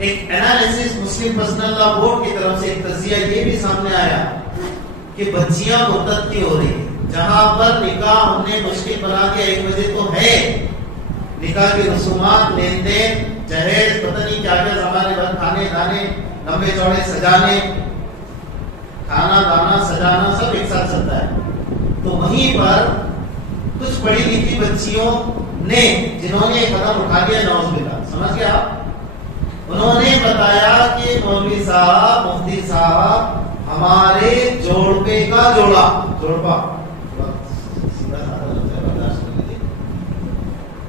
ایک انالیسس مسلم پرسنل لا بورڈ کی طرف سے ایک تجزیہ یہ بھی سامنے آیا کہ بچیاں مرتد کی ہو رہی ہیں. جہاں پر نکاح ہم نے مشکل بنا دیا، ایک وجہ تو ہے نکاح کی رسومات، لین دین، جہیز، پتہ نہیں کیا کیا زمانے بھر کھانے دانے، لمبے چوڑے سجانے، کھانا دانا سجانا سب ایک ساتھ چلتا ہے. تو وہیں پر کچھ پڑھی لکھی بچیوں نے جنہوں نے قدم اٹھا دیا، نعوذ باللہ، سمجھ گیا آپ، انہوں نے بتایا کہ مولوی صاحب، مفتی صاحب، ہمارے جوڑپے کا جوڑپا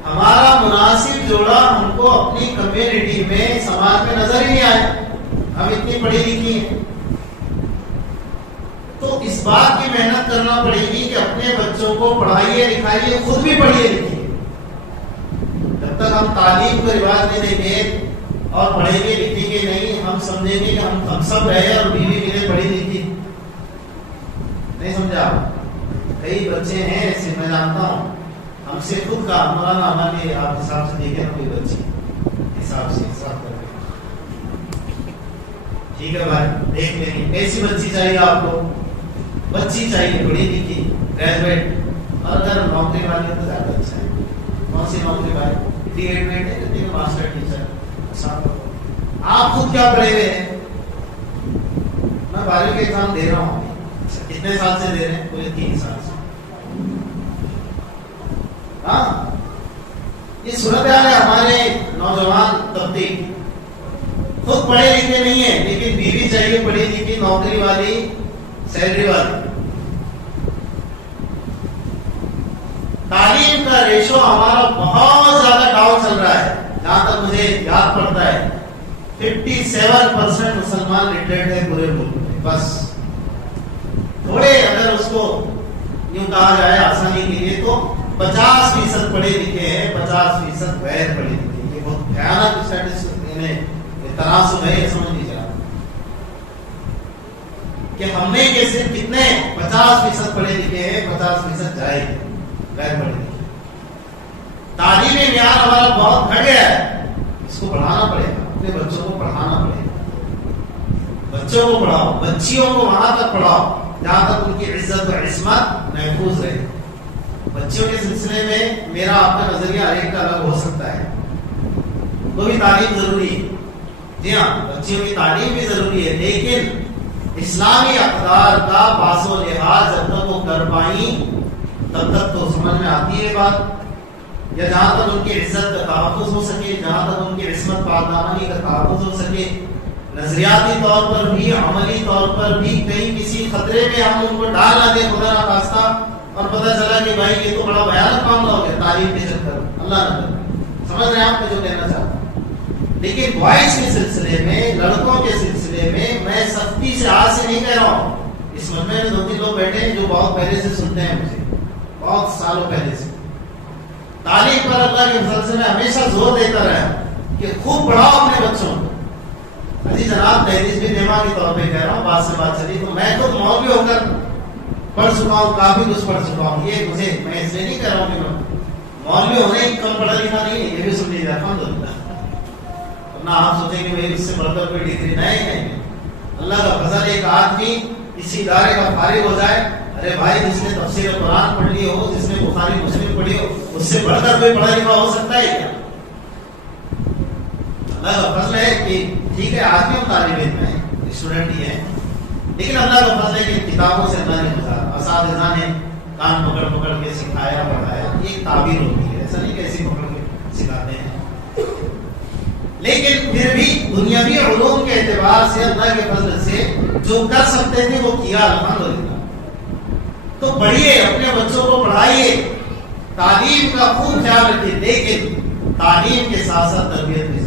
ہمارا مناسب جوڑا ہم کو اپنی کمیونٹی میں سماج میں نظر ہی نہیں آئے، ہم اتنی پڑھی لکھی ہیں. تو اس بات کی محنت کرنا پڑے گی کہ اپنے بچوں کو پڑھائیے لکھائیے، خود بھی پڑھیے لکھیے. جب تک ہم تعلیم کو رواج نہیں دیں گے اور پڑھیں گے لکھیں گے نہیں، ہم سمجھیں گے کہ ہم سب رہے اور بیوی ملے پڑھی لکھی. نہیں سمجھا؟ کئی بچے ہیں ایسے، میں جانتا ہوں، ہم سے خود کا مولانا ہمارے آپ حساب سے دیکھیں کوئی بچی حساب کر کے ٹھیک ہے بھائی دیکھ لیں گے کیسی بچی چاہیے آپ کو. بچی چاہیے پڑھی لکھی، گریجویٹ، اور اگر نوکری والی ہے تو زیادہ اچھا ہے. کون سی نوکری والی؟ گریجویٹ ہے کتنے کا ماسٹر ٹیچر. آپ خود کیا پڑھے ہوئے ہیں؟ میں 12ویں کے ایگزام دے رہا ہوں. کتنے سال سے دے رہے ہیں؟ پورے 3 سال سے. ہاں یہ صورتحال ہے ہمارے نوجوان طبقے. خود پڑھے لکھے نہیں ہیں لیکن بیوی چاہیے پڑھی لکھی، نوکری والی، سیلری والی. تعلیم کا ریشو ہمارا بہت زیادہ ڈاؤن چل رہا ہے. جہاں تک مجھے یاد پڑتا ہے 57% مسلمان لٹریٹ ہے پورے ملک میں. بس تھوڑے اگر اس کو یوں کہا جائے آسانی کے لیے تو 50% پڑھے لکھے ہیں، 50% غیر پڑھے لکھے. یہ بہت بھیانک اسٹیٹسٹک میں تناسب ہے، یہ سمجھ لیجیے کہ ہم نے کہ صرف کتنے 50% پڑھے لکھے ہیں، 50% جائے غیر پڑھے لکھے. تعلیمی معیار ہمارا بہت گھٹ گیا ہے. اس کو بڑھانا پڑے گا، اپنے بچوں کو پڑھانا پڑے گا. بچوں کو پڑھاؤ، بچیوں کو وہاں تک پڑھاؤ جہاں تک ان کی عزت و عصمت محفوظ رہے. بچیوں کے سلسلے میں میرا آپ کا نظریہ ہر ایک کا الگ ہو سکتا ہے. وہ بھی تعلیم ضروری ہے، جی ہاں بچیوں کی تعلیم بھی ضروری ہے، لیکن اسلامی اقدار کا پاس و لحاظ جب تک وہ کر پائیں تب تک تو سمجھ میں آتی ہے بات. یا جہاں تک ان کی عزت کا تحفظ ہو سکے، جہاں تک ان کی عصمت پاکدامنی کا تحفظ ہو سکے، نظریاتی طور پر بھی، عملی طور پر بھی کہیں کسی خطرے میں ہم ان کو ڈال نہ دیں خدا نخواستہ، اور پتہ چلا کہ بھائی یہ تو بڑا بھیانک معاملہ ہو گیا تعلیم کے چکر. اللہ نہ کرے. سمجھ رہے ہیں آپ کو جو کہنا چاہتا ہوں. لیکن بوائز کے سلسلے میں، لڑکوں کے سلسلے میں سختی سے آج سے نہیں کہہ رہا ہوں. اس مجمع میں 2-3 لوگ بیٹھے ہیں جو بہت پہلے سے سنتے ہیں مجھے، بہت سالوں پہلے سے. تعلیم پر اللہ کے فضل سے میں ہمیشہ زور دیتا رہا کہ خوب پڑھاؤ اپنے بچوں کو. ابھی جناب تحریر بھی نعمہ کے طور پہ کہہ رہا ہوں، بات سے بات چلی تو میں خود مولوی ہو کر پڑھ چکا ہوں، کافی کچھ پڑھ چکا ہوں. یہ مجھے میں اس لیے نہیں کہہ رہا ہوں کہ میں مولوی ہونے ہی کم پڑھا لکھا نہیں ہے، یہ بھی سن لیجیے الحمدللہ. نہ آپ سوچیں کہ میں اس سے بڑھ کر کوئی ڈگری نہیں. اللہ کا فضل ایک آدمی کسی ادارے کا فارغ ہو جائے، ارے بھائی جس نے تفسیر قرآن پڑھ لی ہو، جس نے بخاری مسلم پڑھی ہو، اس سے بڑھ کر کوئی پڑھا لکھا ہو سکتا ہے کیا؟ اللہ کا فضل ہے کہ ٹھیک ہے آدمی ہم طالب علم ہیں، اسٹوڈنٹ ہی ہیں، لیکن اللہ کا فضل ہے کہ کتابوں سے اللہ نے گزارا، اساتذہ نے کان پکڑ کے سکھایا پڑھایا. یہ تعبیر ہوتی ہے، ایسا نہیں کہ ایسے پکڑ کے سکھاتے ہیں. لیکن پھر بھی دنیاوی علوم کے اعتبار سے اللہ کے فضل سے جو کر سکتے تھے وہ کیا الحمدللہ. تو پڑھیے، اپنے بچوں کو پڑھائیے، تعلیم کا خوب خیال رکھیے، لیکن تعلیم کے ساتھ ساتھ تربیت بھی